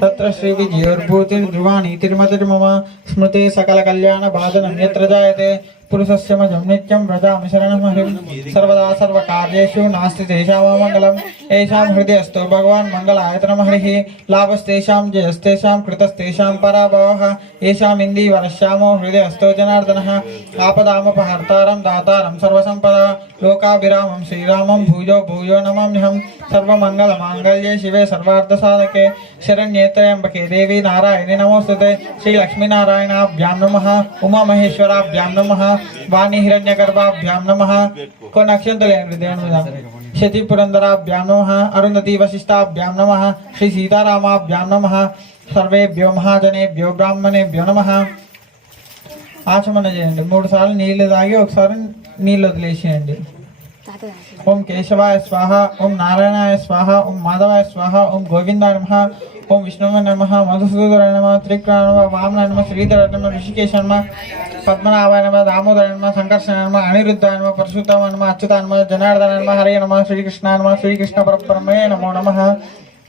तत्र श्रीविजयोर्भूतिर्ध्रुवाणी तिर्मतिर् मम स्मृति सकलकल्याणबाधनं यत्र जायते పురుషస్యమజం నిత్యం వ్రజామి శరణమహిం సర్వదా సర్వకార్యేషు నాస్తి తేషామా మంగళం ఏషాం హృదయస్తో భగవాన్ మంగళాయతనం హరి లాభస్తేషాం జయస్తేషాం కృతస్తేషాం పరాభవ ఏషాం ఇందీవరశ్యామో హృదయస్తో జనార్దన ఆపదామపహర్తారం దాతారం సర్వసంపద లోకాభిరామం శ్రీరామం భూయో భూయో నమామ్యహం సర్వమంగళమాంగళ్యే శివే సర్వార్థసాధకే శరణ్యేత్రయంబకే దేవి నారాయణి నమోస్తుతే శ్రీ లక్ష్మీనారాయణాభ్యాం నమ ఉమామహేశ్వరాభ్యాం నమ वाणी हिरण्य गर्भाभ्याम नम। को शतिपुरंदराभ्याम नम अरुंधति वशिष्ठाभ्याम नम। श्री सीताराभ्याम नम। सर्वे भ्यो महाजने भ्यो ब्राह्मणे भ्यो नम। आचमन चेयर मूड सारे नील दागे नील वैसे ओम केशवाय स्वाह, ओम नारायणाय स्वाह, ओम माधवाय स्वाह, ओम गोविंदा नम, ओम विष्णु नम मधुसूद नम त्रिक्रम वाम नम श्रीधर नम ऋषिकेश नम। పద్మనాభాయనమ నమ సంకర్షణమ అనిరుద్ధానమ పరిశుద్ధమనమ అచ్యుతానమ జనార్దనమ నమ నమ అచ్యుత హరే నమ శ్రీకృష్ణ నమ శ్రీకృష్ణ పరబ్రహ్మే నమో నమ.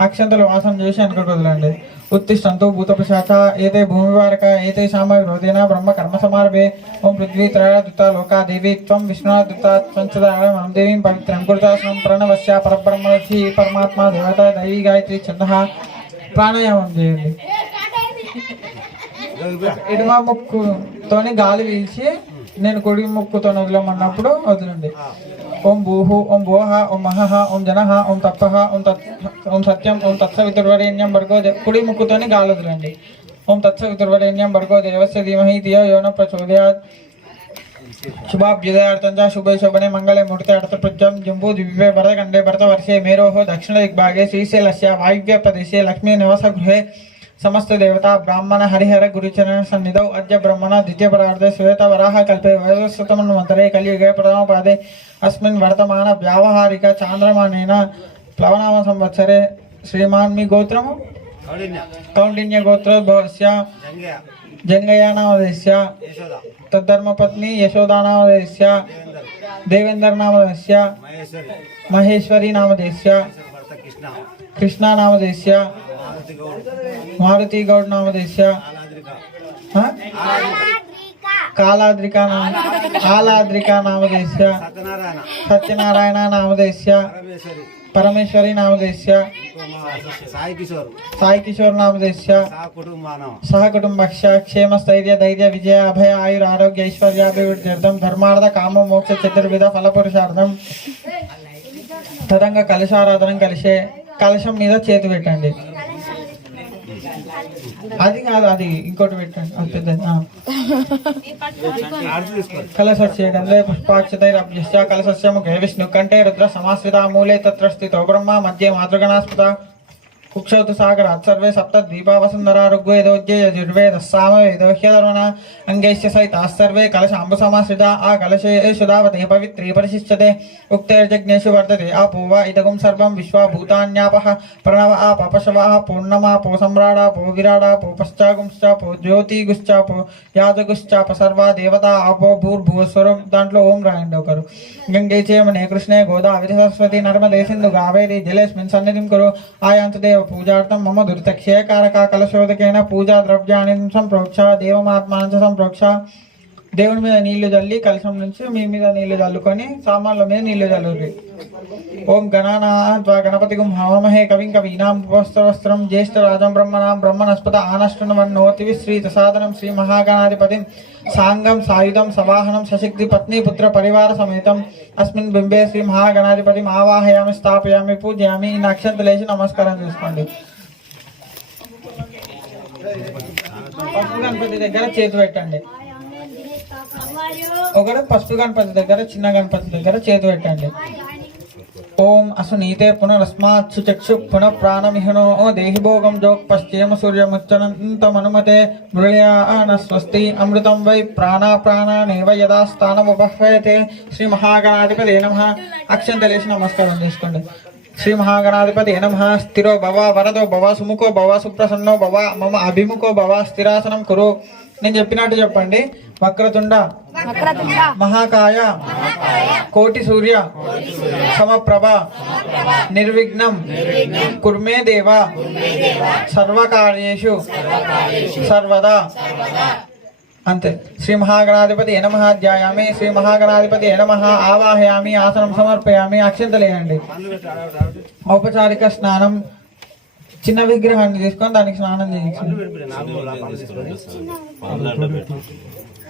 అక్షంతలు వాసన చేసి అనుకుంటూ ఉత్తిష్టంతో ఉత్తిష్టంతు భూతపిశాచ ఏతే భూమివారక ఏతే శామ విరోధేన బ్రహ్మ కర్మ సమారభే. ఓం పృథ్వీ త్రయాదుత లోకా దేవి త్వం విష్ణునాదుత పంచదార మనం దేవీం పవిత్రం కురుతాసనం ప్రణవస్య పరబ్రహ్మీ పరమాత్మ దేవత దైవీ గాయత్రి ఛంద. ప్రాణాయామం చేయండి. ఎడమ ముక్కుతోని గాలి పీల్చి నేను కుడి ముక్కుతో వదలమన్నప్పుడు వదలండి. ఓం భూహు ఓం భోహ ఓం మహహ ఓం జనహ ఓం తప్పః ఓం తత్ ఓం సత్యం ఓం తత్సవితుర్వరేణ్యం భర్గో కుడి ముక్కుతోని గాలి వదలండి. ఓం తత్సవితుర్వరేణ్యం భర్గో దేవస్య ధీమహి ధియో యో న ప్రచోదయాత్. శుభాభ్యుదయార్థం చ శుభే శుభనే మంగళే మూర్తి అర్థప్రజ్యం జంబూ దివ్యే భరతఖండే భరతవర్షే మేరోహో దక్షిణ దిగ్భాగే శ్రీశైలస్య వాయువ్య ప్రదేశే లక్ష్మీ నివాస గృహే समस्त देवता ब्राह्मण हरिहर गुरुचरण सन्निध अद्य ब्रह्मण द्वितीय परार्धे श्वेत वराह कल्पे मंत्रे कलियुगे प्रथमपादे अस्मिन् वर्तमान व्यावहारिक चान्द्रमानेन प्लवनाम संवत्सरे श्रीमान् मी गोत्रम् कौण्डिन्यगोत्रोद्भवस्य यशोदा। तद्धर्मपत्नी यशोदानामधस्य देवेन्दरनामधस्य महेश्वरी। नामधस्य कृष्णानामधस्य మారుతి గౌడ్ నామదేశ్య ఆ? కాలాద్రిక నామ ఆలాద్రిక నామదేశ్య సత్యనారాయణ. నామదేశ్య పరమేశ్వరి. నామదేశ్య మా సాయి కిషోర్. సాయి కిషోర్ నామదేశ్య సహ కుటుంబానం. సహ కుటుంబక్ష క్షేమ స్థైర్య ధైర్య విజయ అభయ ఆయుర ఆరోగ్య ఐశ్వర్యాభివృద్ధ్యర్థం ధర్మార్థ కామ మోక్ష చతుర్విధ ఫలపురుషార్థం. తదంగా కలశారాధన కలిసే కలశం మీద చేతి పెట్టండి. అది కాదు అది ఇంకోటి పెట్టండి అది పెద్దది ఆ. ఆర్డర్ తీసుకోండి విష్ణు కంటే రుద్ర సమాశ్రిత మూలే తత్ర స్థితో బ్రహ్మ మధ్య మాతృగణాస్పృత కుక్షౌతు సాగరాత్ సర్వే సప్త ద్వీపా వసుంధరా ఋగ్వేదోజ్జే యజుర్వేద సామ వేదోహ్యధర్మణ అంగైశ్య సైతాः సర్వే కలశాంబు సమాశ్రిత ఆ కలశేషు దావతే పవిత్రీ పరిశిష్యతే ఉక్తైర్జజ్ఞేషు వర్తతే ఆపో వా ఇదగుం సర్వం విశ్వభూతాన్యాపః ప్రణవ ఆ పపశవాः పూర్ణమాపో సమ్రాడాపో విరాడాపో పశ్చాగుంశ్చాపో జ్యోతిగుశ్చాపో యాజగుశ్చాప సర్వా దేవత ఆపో భూర్భువస్వరం దాంట్లో ఓం రాయండి ఒకరు। గంగే చేమనే కృష్ణే గోదావరి సరస్వతి నర్మదే సింధు కావేరి జలేస్మిన్ సన్నిధిం కురు ఆయాంతు దేవ పూజార్థం మమ దుర్తక్షయ కారక కలశోదకేన పూజా ద్రవ్యాన్ని సంప్రోక్ష దేవమాత్మానం సంప్రోక్ష దేవుని మీద నీళ్ళు చల్లి కలశం నుంచి మీ మీద నీళ్ళు చల్లుకొని సామాన్ల మీద నీళ్ళు చల్లుర్రి ఓం గణానాద్వా గణపతి గుం హవమహే కవిం కవీనాం వస్త్రం జ్యేష్ఠ రాజం బ్రహ్మణాం బ్రహ్మణస్పత ఆనష్టనవన్నోతివి శ్రీ ప్రసాదనం శ్రీ మహాగణాధిపతిం. సాంగం సాయుధం సవాహనం సశక్తి పత్ని పుత్ర పరివార సమేతం. అస్మిన్ బింబే శ్రీ మహాగణాధిపతిం ఆవాహయామి స్థాపయామి పూజయామి. ఈ లేచి నమస్కారం చేసుకోండి. పసుపు గణపతి దగ్గర చేతి పెట్టండి. ఒకడు పసుపు గణపతి దగ్గర చిన్న గణపతి దగ్గర చేతి పెట్టండి. ఓం అసునీతే పునరస్మాత్ సుచక్షు పునః ప్రాణమిహనో దేహి భోగం జోక్ పశ్చేమ సూర్యముచ్చనంతమనుమతే మృళయాన స్వస్తి అమృతం వై ప్రాణా ప్రాణానేవ యదా స్థానముపహ్వయతే. శ్రీ మహాగణాధిపతి నమ. అక్షంతలేసి నమస్కారం చేసుకోండి. శ్రీ మహాగణాధిపతి నమ. స్థిరో భవ వరదో భవ సుముఖో భవ సుప్రసన్నో భవ మమ అభిముఖో భవ స్థిరాసనం కురు. నేను చెప్పినట్టు చెప్పండి. వక్రతుండ వక్రతుండ మహాకాయ కోటి సూర్య సమప్రభ నిర్విఘ్నం కుర్మే దేవ సర్వకార్యేషు సర్వదా. అంతే. శ్రీ మహాగణాధిపతి నమ ధ్యాయామి శ్రీ మహాగణాధిపతి నమ ఆవాహయామి ఆసనం సమర్పయామి అక్షంతలేయండి. ఔపచారిక స్నానం చిన్న విగ్రహాన్ని తీసుకొని దానికి స్నానం చేయించండి.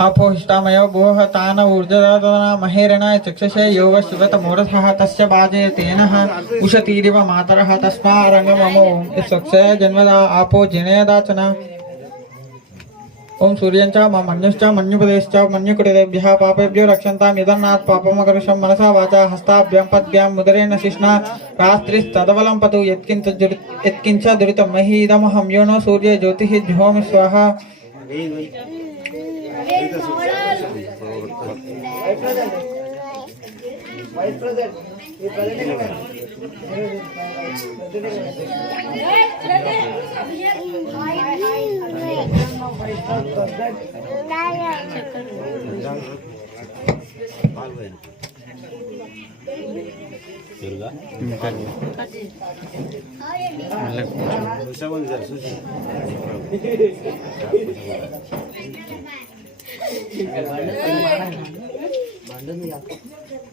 అపోహిష్టామయ భూహ తాన ఊర్జదాతన మహేరణ చక్షసే యోగ శివత మూఢ తస్య బాజే తేన ఉషతీరివ మాతర తస్మా రంగమమో స్వక్షయ జన్మదా ఆపో జనేదాచన ఓం సూర్యంచ మా మన్యుశ్చ మన్యుపదేశ్చ మన్యుకుటిదేభ్యः పాపేభ్యో రక్షంతాం ఇదన్నాత్ పాపమకరుషం మనసా వాచ హస్తాభ్యం పద్భ్యాం ముదరేణ శిష్ణ రాత్రిస్తదవలం పతు యత్కించ దురి యత్కించ దురితం మహి ఇదమహం యోనో సూర్య జ్యోతి జ్యోమి స్వాహ. వెయ్యి వెయ్యి పాలు పోయింది. విషయం ఉంది సార్ చూసి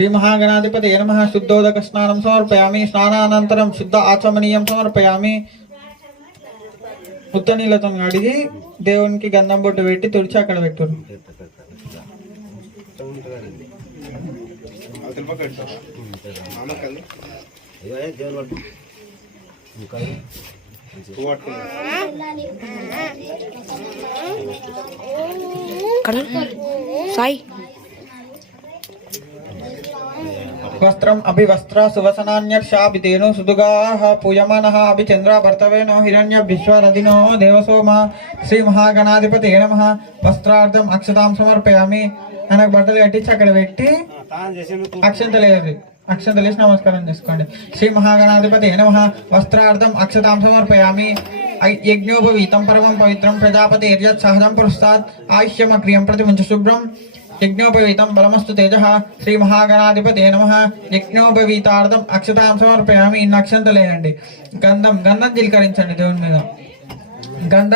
శ్రీ మహాగణాధిపతి నమ? శుద్ధోదక స్నానం సమర్పయామి. స్నానానంతరం శుద్ధ ఆచమనీయం సమర్పయామి. ఉత్త నీళ్ళతో అడిగి దేవునికి గంధం బొట్టు పెట్టి తుడిచి అక్కడ పెట్టురు సాయి. ఏ? సాయి వస్త్రం అభివస్త్ర సువసనాన్యర్షాభితేను సుదుగాః పూయమానః అభిచంద్ర భర్తవేనో హిరణ్య విశ్వరదినో దేవసోమ శ్రీ మహాగణాధిపతి నమ. వస్త్రార్థం అక్షతాం సమర్పయామి. ఆయనకు బట్టలు కట్టించి అక్కడ పెట్టి అక్షంతలేదు అక్షంతలేసి నమస్కారం చేసుకోండి. శ్రీ మహాగణాధిపతి నమ. వస్త్రార్థం అక్షతాం సమర్పయామి. యజ్ఞోపవీతం పరమం పవిత్రం ప్రజాపతి యర్యత్ సహజం పురస్తాత్ ఆయుష్యమక్రియం ప్రతిముంచ శుభ్రం. యజ్ఞోపవీతం బలమస్తు తేజ శ్రీ మహాగణాధిపతి నమ యజ్ఞోపవీతార్థం అక్షతాం సమర్పయామి ఇన్ని అక్షంతలేనండి గంధం గంధం జీలకరించండి దేవుని మీద గంధ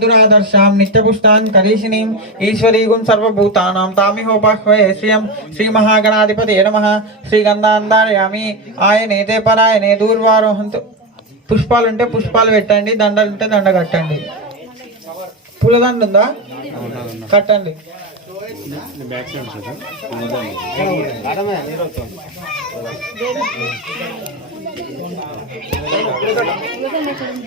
దురాదర్శాం నిత్యపుష్టాన్ కరీషిణీం ఈశ్వరీగుం సర్వభూతానాం తామిహోపాహ్వే శ్రీయం శ్రీ మహాగణాధిపతి నమ శ్రీగంధాంధారయామి ఆయనేతే పరాయనే దూర్వారోహంతు పుష్పాలు ఉంటే పుష్పాలు పెట్టండి దండలు ఉంటే దండ కట్టండి పులదండు ఉందా కట్టండి ఆడమే నీరోత్సవం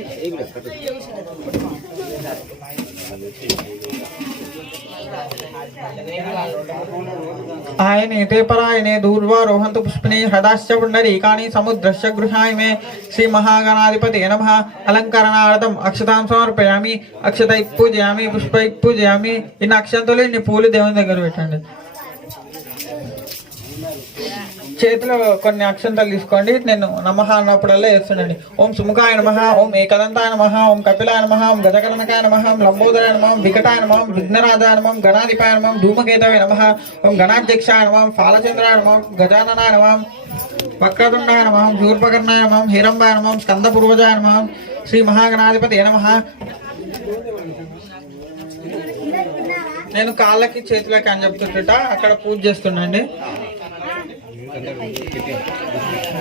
ఆయనేతే పరాయणे దూర్వారోహంతు పుష్పిణి హృదాశ్చ పుండరీకాని సముద్రశ్చ గృహాయ మే శ్రీ మహాగణాధిపతి నమ అలంకరణార్థం అక్షతాం సమర్పయామి అక్షతై పూజయామి పుష్పై పూజయామి ఇన్ని అక్షంతులు ఇన్ని పూలు దేవుని దగ్గర పెట్టండి చేతిలో కొన్ని అక్షంతలు తీసుకోండి నేను నమహ అన్నప్పుడల్లా వేస్తుండండి ఓం సుముఖాయ నమ ఓం ఏకదంతాయ నమ ఓం కపిలాయ నమ ఓం గజకర్ణకాయ నమ ఓం లంబోదరాయ నమ ఓం వికటాయ నమ విఘ్నరాజాయ నమ గణాధిపాయ నమ ధూమకేతవే నమ ఓం గణాధ్యక్షాయ నమ ఫాలచంద్రాయ నమ గజాననాయ నమ వక్రతుండాయ నమ శూర్పకర్ణాయ నమ హిరంబాయ నమ స్కందపూర్వజాయ నమ శ్రీ మహాగణాధిపతి నమ నేను కాళ్ళకి చేతులకి అని చెప్తుంటా అక్కడ పూజ చేస్తుండండి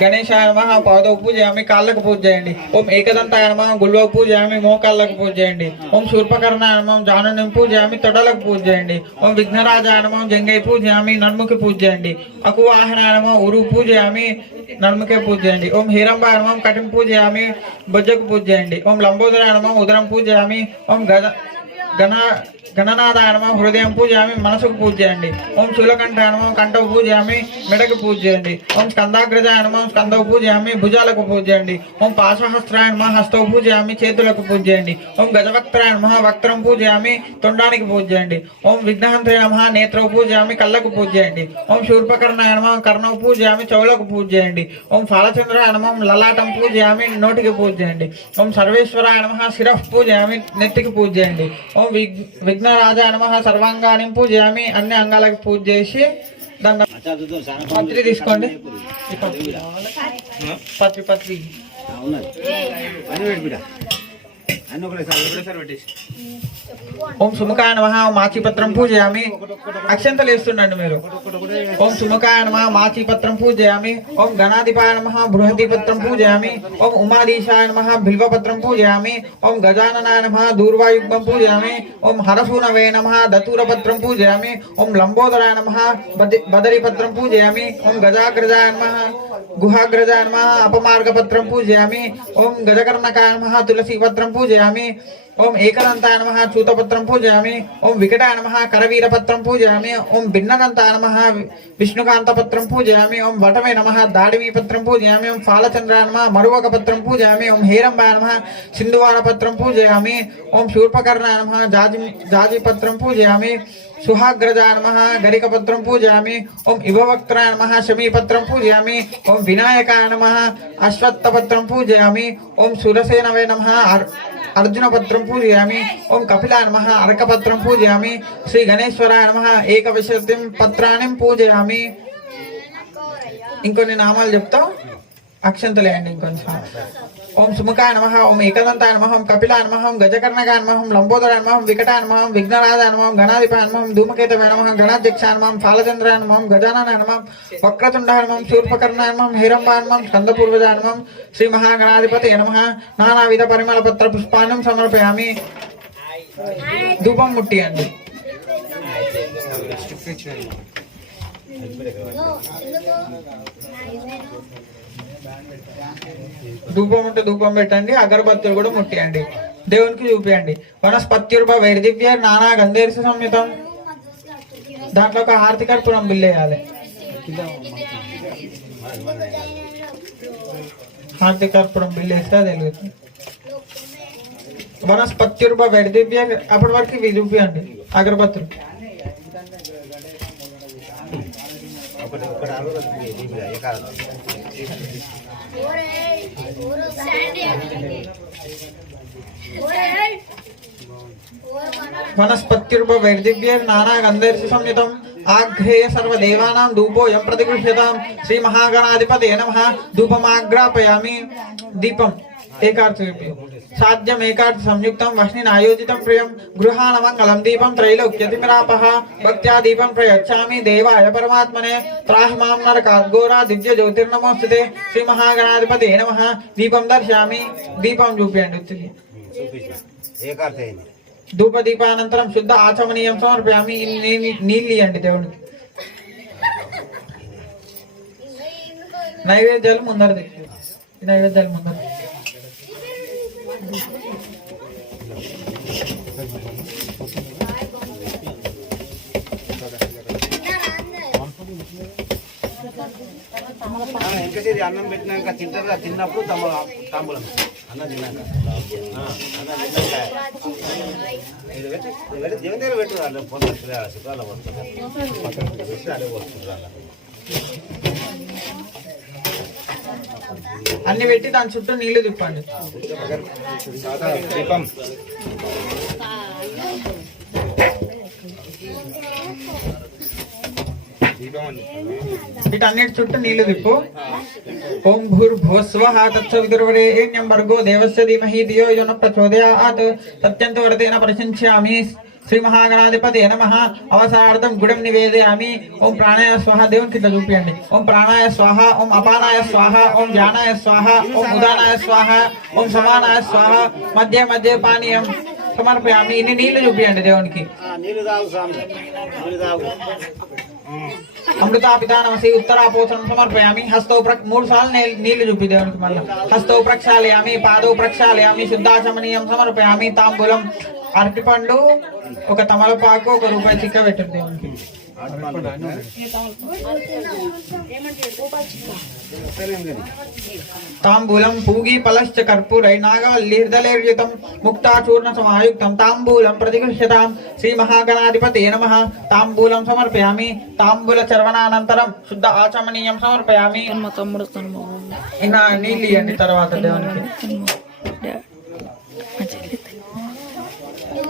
గణేశాయ నమ పాదవ పూజ చేయామి కాళ్ళకు పూజ చేయండి. ఓం ఏకదంతాయ నమ గుల్వ పూజ చేయామి మోకాళ్ళకు పూజ చేయండి. ఓం శూర్పకర్ణాయ నమ జానుని పూజ చేయామి తొడలకు పూజ చేయండి. ఓం విఘ్నరాజాయ నమ జంగై పూజ చేయామి నడుముకి పూజ చేయండి. అకువాహనాయ ఉరు పూజ చేయామి నడుముకే పూజ చేయండి. ఓం హీరంబ నమ కటిం పూజ చేయామి బొజ్జకు పూజ చేయండి. ఓం లంబోదరాయ నమ ఉదరం పూజ చేయామి ఓం గద గణ గణనాథాయనమ హృదయం పూజయామి మనసుకు పూజ చేయండి. ఓం శూలకంఠానమ కంఠకు పూజ మెడకు పూజ చేయండి. ఓం స్కందాగ్రజానమ స్కందకు పూజ భుజాలకు పూజ చేయండి. ఓం పార్శ్వహస్త్రాయ హస్తకు పూజయామి చేతులకు పూజ చేయండి. ఓం గజవక్త్రాయనమ వక్త్రం పూజయామి తొండానికి పూజ చేయండి. ఓం విఘ్నహంత్రయనమ నేత్రకు నేత్రవు కళ్ళకు పూజ చేయండి. ఓం శూర్పకర్ణాయనమ కర్ణకు పూజయామి చెవులకు పూజ చేయండి. ఓం ఫాలచంద్రాయనమ లలాటం పూజయామి నోటికి పూజ చేయండి. ఓం సర్వేశ్వరాయనమ శిరఫ్ శిరః నెత్తికి పూజ చేయండి. ఓం విఘ్ విఘ్నరాజాయ నమ సర్వాంగాన్ని పూజ చేయామి అన్ని అంగాలకు పూజ చేసి దండ పత్రి తీసుకోండి. పత్రి పత్రి. ఓం సుముఖాయ నమ మాచిపత్రం పూజయామి. అక్షంతలు వేస్తుండండి మీరు ఓం సుముఖాయ నమ మాచిపత్రం పూజయామి. ఓం గణాధిపాయ నమ బృహదీపత్రం పూజయామి. ఓం ఉమాదీశాయ నమ బిల్వపత్రం పూజయామి. ఓం గజాననాయ నమ దూర్వాయుగ్మం పూజయామి. ఓం హరసూనవే నమ దతూరపత్రం పూజయామి. ఓం లంబోదరాయ నమ బదరీపత్రం పూజయామి. ఓం గజాగ్రజాయ నమ గుహాగ్రజాయ నమ అపమార్గపత్రం పూజయామి. ఓం గజకర్ణకాయ నమ తులసీపత్రం పూజయామి. ఓం ఏకదంతాయ నమ చూతపత్రం పూజయామి ఓం వికటాయ నమ కరవీరపత్రం పూజయామి ఓం భిన్నదంతాయ నమ విష్ణుకాంతపత్రం పూజయామి ఓం వటమే నమ దాడివీపత్రం పూజయామి ఓం ఫాలచంద్రాయ నమ మరువకపత్రం పూజయామి ఓం హేరంబాయ నమ సింధువారపత్రం పూజయామి ఓం శూర్పకర్ణ నమ జాజి జాజిపత్రం పూజయామి సుహాగ్రజాయ నమ గరికపత్రం పూజయామి ఓం ఇవవక్త్ర నమ శమీపత్రం పూజయామి ఓం వినాయక నమ అశ్వత్థపత్రం పూజయామి ఓం సురసేనవే నమ అర్జునపత్రం పూజయామి. ఓం కపిలా నమ అర్కపత్రం పూజయామి. శ్రీ గణేశ్వరాయ నమ ఏకవిశతిం పత్రాన్ని పూజయామి. ఇంకొన్ని నామాలు చెప్తా. అక్షంతలేయండి ఇంకొంచెం ఓం సుముఖాయ నమ ఓం ఏకదంతాయ నమ ఓం కపిలాయ నమ ఓం గజకర్ణకాయ నమ ఓం లంబోదరాయ నమ ఓం వికటాయ నమ ఓం విఘ్నరాజాయ నమ ఓం గణాధిపాయ నమ ఓం ధూమకేతవే నమ ఓం గణాధ్యక్షాయ నమ ఓం ఫాలచంద్రాయ నమ ఓం గజాననాయ నమ ఓం వక్రతుండాయ నమ ఓం శూర్పకర్ణాయ నమ ఓం హిరంబాయ నమ ఓం స్కందపూర్వజాయ నమ ఓం శ్రీ మహాగణాధిపతి నమ నానావిధ పరిమళ పత్ర పుష్పాన్నం సమర్పయామి ధూపం ముట్టియండి ధూపం ఉంటే ధూపం పెట్టండి అగరబత్తులు కూడా ముట్టేయండి. దేవునికి చూపియండి. వనస్పత్యుర్భ వైర్దివ్య నానా గంధేర్ష సంయుతం. దాంట్లో ఒక హారతి కర్పూరం బిల్లు వేయాలి హారతి కర్పూరం బిల్లు వేస్తే అది వెలుగుతుంది. వనస్పత్యుర్భ వైర్దివ్య అప్పటి వరకు ఇవి చూపియండి అగరబత్తులు. ఒకటి ఒకటి అరవై బిడ్డ ఏకాలం వనస్పత్యుర్భ వైర్దివ్య నానా గంధర్ష సంయుతం ఆఘ్రేయ సర్వదేవానాం ధూపోయం ప్రతిగృహ్యతాం ఏకార్థ సాధ్యం ఏకార్థ సంయుక్తం వహ్నిన ఆయోజితం ప్రియం. గృహాణ మంగళం దీపం త్రైలోక్యతిమిరాపహ భక్త్యా దీపం ప్రయచ్చామి దేవాయ పరమాత్మనే. త్రాహి మాం నరకాద్ఘోరా దివ్య జ్యోతిర్నమోస్తుతే. శ్రీ మహాగణాధిపతి నమ. దీపం దర్శామి. దీపం చూపియండి ఉత్తికి. ధూప దీపానంతరం శుద్ధ ఆచమనీయం సమర్పయామి. నీళ్ళు ఇవ్వండి దేవుడికి నైవేద్యాలు ముందరది నైవేద్యాలు ముందరది ఎంకసేది అన్నం పెట్టినాక తింటారు కదా, తిన్నప్పుడు తమ తాంబూలం అన్నం తిన్నాక ఆ, అన్నం తిన్నాక ఇది పెట్టి ఇది పెట్టి దేవుని దగ్గర పెట్టు అలా పొందాలి శుక్రాల వస్తుంది పెట్టి అదే వస్తుంది అలా అన్ని పెట్టి దాని చుట్టూ నీళ్ళు తిప్పండి. వీటన్నిటి చుట్టూ నీళ్ళు తిప్పు. ఓం భూర్భువస్వ తత్సవితుర్వరేణ్యం భర్గో దేవస్య ధీమహి ధియో యో ప్రచోదయాత్. సత్యంత వరదేన ప్రశంస్యామి శ్రీ మహాగణాధిపతి నమ. అవసరార్థం గుడం నివేదయామి. ఓం ప్రాణాయ స్వాహ. దేవునికి ఇట్లా చూపియండి. ఓం ప్రాణాయ స్వాహ. ఓం అపానాయ స్వాహ. ఓం జ్ఞానాయ స్వాహ. ఓం ఉదానాయ స్వాహ. ఓం సమానాయ స్వాహ. మధ్య మధ్య పానీయం సమర్పయామి. ఇన్ని నీళ్ళు చూపియండి దేవునికి. అమృతాపితానమసి ఉత్తరాపోసనం సమర్పయామి. హస్తౌ ప్ర మూడు సార్లు నీళ్ళు చూపి దేవునికి మళ్ళీ. హస్తౌ ప్రక్షాళయామి పాదౌ ప్రక్షాళయామి శుద్ధాచమనీయం సమర్పయామి తాంబూలం అరటిపండు ఒక తమలపాకు ఒక రూపాయి చిక్క పెట్టు దేవునికి తాంబూలం పూగి పలశ్చ కర్పూరై నాగవల్లీర్దలేర్యుతం ముక్తాచూర్ణ సమాయుక్తం. తాంబూలం ప్రతిగృహ్యతాం. శ్రీ మహాగణాధిపతే నమ. తాంబూలం సమర్పయామి. తాంబూల చర్వణానంతరం శుద్ధ ఆచమనీయం సమర్పయామి. తమ్ముడు నీళ్ళు ఇవ్వండి తర్వాత దేవునికి.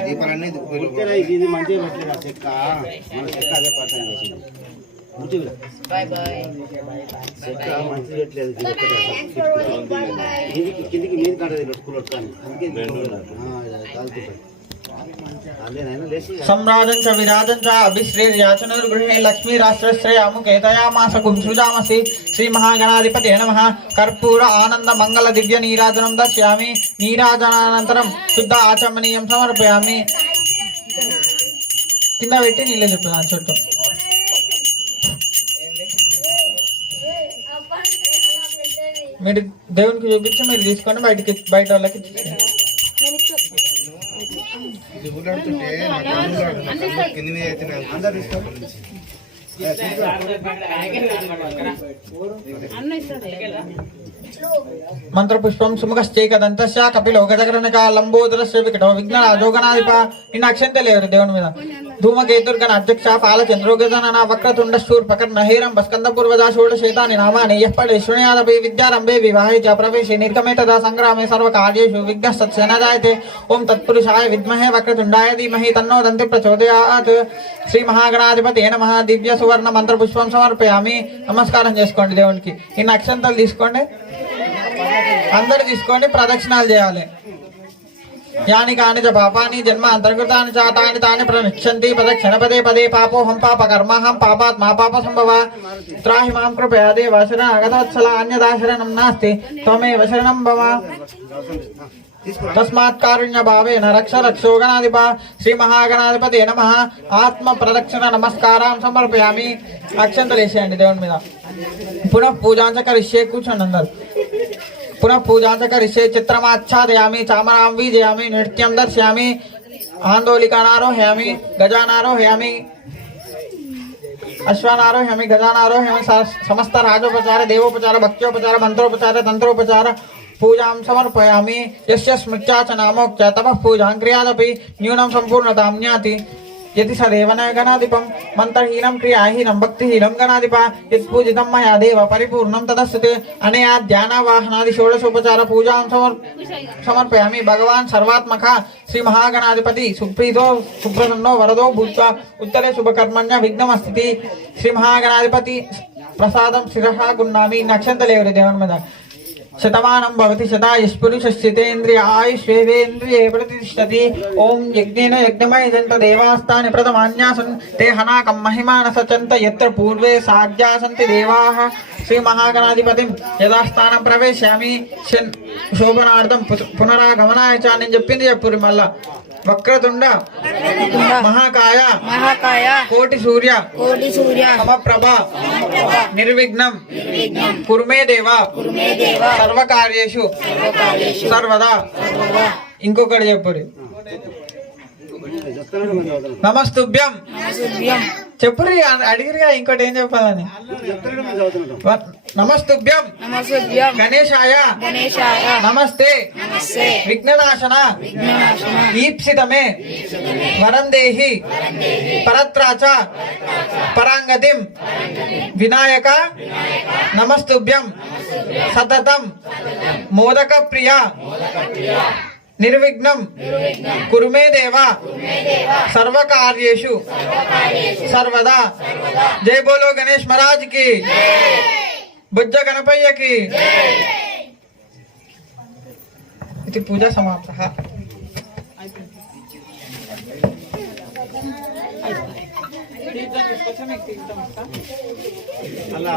దీపాలన్నీ ఇది మంచిగా పెట్టలేదు చెక్క. మన చెక్క అదే పడతాను చేసింది. చెక్క మంచిగా పెట్టలేదు. కిందికి మీద లొట్టుకులు లొట్టుకాని అందుకే सम्राजं च विराजं च अभिश्रेर्याचनोर्गृहे लक्ष्मीराष्ट्रश्रयामुकेतयामास गुंसृजामसि श्रीमहागणाधिपते नमः कर्पूर आनन्द मङ्गल दिव्य नीराजनं दर्शयामि నీరాజనానంతరం శుద్ధ ఆచమనీయం సమర్పయామి కింద పెట్టి నీళ్ళు చెప్తున్నాను చుట్టూ మీరు దేవునికి చూపించి మీరు తీసుకొని బయటికి బయట వాళ్ళకి ఇచ్చేయండి. అందరు తీసుకోండి మంత్రపుష్పం సుముఖశ్చైకదంతస్య కపిలో గజగరణక లంబోదరస్య వికటో విఘ్నరాజోగణాధిప నిన్న అక్షంతలేరు దేవుని మీద. ధూమకేతుర్గణ అధ్యక్ష పాల చంద్రోగజన వక్రతుండ శూర్పకర్ణ నహీరం బస్కంద పూర్వదా షోడశేతాని నామాని యః పడే శృణయాదపి విద్యారంభే వివాహే చ ప్రవేశే నిర్గమే తదా సంగ్రామే సర్వకార్యేషు విఘ్నస్తత్సేన జాయతే ఓం తత్పురుషాయ విద్మహే వక్రతుండాయ ధీమహి తన్నో దంతి ప్రచోదయాత్ శ్రీ మహాగణాధిపతి నమః దివ్య సువర్ణ మంత్ర పుష్పం సమర్పయామి నమస్కారం చేసుకోండి దేవునికి। ఇన్ని అక్షంతలు తీసుకోండి। అందరు తీసుకోండి ప్రదక్షిణాలు చేయాలి। యాని కాని చ పాపాని జన్మ అంతర్గతాని చ తాని తాని ప్రనిచ్చంతి ప్రదక్షిణ పదే పదే పాపోహం పాప కర్మహం పాపాత్ మా పాప సంభవ త్రాహి మాం కృపయా దేవ శరణ అగతవత్సల అన్యదా శరణం నాస్తి త్వమేవ శరణం భవ తీసుకోండి తస్మాత్ కారుణ్య భావేన రక్ష రక్షోగణాధిప శ్రీ మహాగణాధిపతి నమ ఆత్మ ప్రదక్షిణ నమస్కారం సమర్పయామి అక్షంతలు వేసేయండి దేవుని మీద పునః పూజాంచ కరిష్యే కూర్చోండి అందరు पुनः पूजा पूजान्तकरिष्ये चित्रमाच्छादयामि चामरां वीजयामि नृत्यं दर्शयामि, आन्दोलिकानारोहयामि, गजानारोहयामि, अश्वानारोहयामि, गजानारोहयामि समस्त राजोपचार, देवोपचार भक्तोपचार मंत्रोपचार तंत्रोपचार पूजा समर्पयामी। यस्य स्मृत्या च नामोक्त्या तपः पूजां क्रियादपि न्यूनं ज्ञाति। సంపూర్ణతాం జ్ఞాతి యతి సదేవ న గణాధిపం మంత్రహీనం క్రియాహీనం భక్తిహీనం గణాధిప యత్ పూజితం మయా దేవ పరిపూర్ణం తదస్తుతే అనయా ధ్యానవాహనాది షోడశోపచార పూజాం సమర్ సమర్పయామి భగవాన్ సర్వాత్మక శ్రీ మహాగణాధిపతి సుప్రీతో సుప్రసన్నో వరదో భూత్వా ఉత్తరే శుభకర్మణ్య విఘ్నమస్థితి శ్రీ మహాగణాధిపతి ప్రసాదం శిరః గున్నామి నక్షంతలేవరి దేవన్ మీద శతమానం భవతి శతాయుష్పురుషశ్చితేంద్రియ ఆయుష్వేవేంద్రియే ప్రతిష్టతి. ఓం యజ్ఞేన యజ్ఞమయజంత దేవాస్తాని ప్రథమాన్యాసన్ తే హనాకం మహిమానసచంత ఎత్ర పూర్వే సాధ్యా సంతి దేవాః. శ్రీ మహాగణాధిపతిం యథాస్థానం ప్రవేశామి శోభనార్థం పునరాగమనాయ చ చెప్పింది చెప్పురి మళ్ళా? వక్రతుండ మహాకాయ మహాకాయ కోటి సూర్య కోటి సూర్య సమప్రభ నిర్విఘ్నం కురుమే దేవ సర్వకార్యేషు సర్వదా. ఇంకొకటి చెప్పురి నమస్తుభ్యం. చెప్పురి అడిగిరిగా ఇంకోటి ఏం చెప్పాలని? నమస్తుభ్యం. గణేశాయ. గణేశాయ. నమస్తే. విఘ్ననాశన. విఘ్ననాశన. ఈప్సితమే. వరం దేహి పరత్రాచ. పరాంగతిం. వినాయక. నమస్తుభ్యం. సతతం. మోదక ప్రియ నిర్విఘ్నం. కురుమే దేవ. సర్వకార్యేషు. సర్వదా. జై బోలో గణేష్ మహారాజ్కి బుజ్జ గణపయ్యకి. ఇది పూజ సమాప్త. అలా